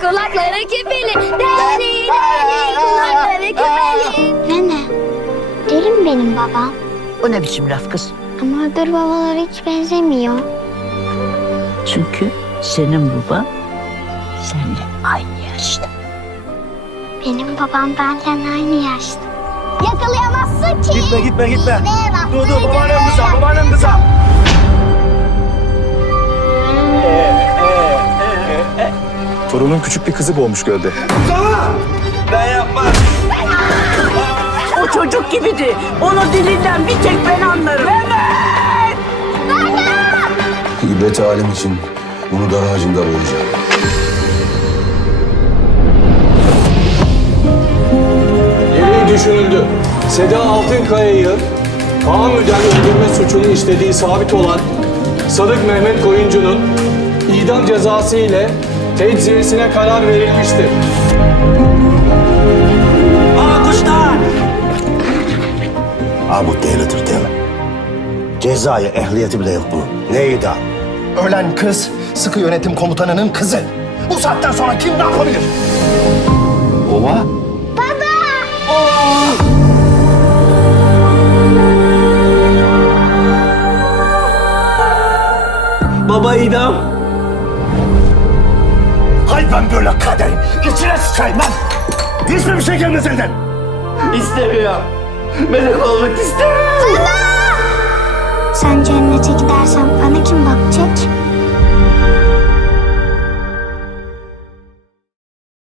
kulakları küpeli. Deli deli kulakları küpeli. Nene, deli mi benim babam? O ne biçim laf kız? Ama öbür babalara hiç benzemiyor. Çünkü senin baba seninle aynı yaşta. Benim babam benden aynı yaşta. Yakalayamazsın ki. Gitme gitme gitme. Dur dur ne babaannem kıza babaannem kıza. Torunun küçük bir kızı boğmuş gölde. Ben yapmam. O çocuk gibiydi. Onun dilinden bir tek ben anlarım. İbret alem için bunu dar ağacında boğacağım. Gereği düşünüldü. Seda Altınkaya'yı Kaan Müden öldürme suçunu işlediği sabit olan Sadık Mehmet Koyuncu'nun idam cezası ile tecziyesine karar verilmiştir. Aa kuşlar. Ha bu delidir deli. Cezaya ehliyeti bile yok bunun. Neydi ha? Ölen kız sıkı yönetim komutanının kızı. Bu saatten sonra kim ne yapabilir? Ova? Baba idam. Hay ben böyle kaderim. İçine sıçayım lan. Hiçbir bir şey gelmez elden. İstemiyorum. Melek olmak istemiyorum. Sen cennete gidersen bana kim bakacak?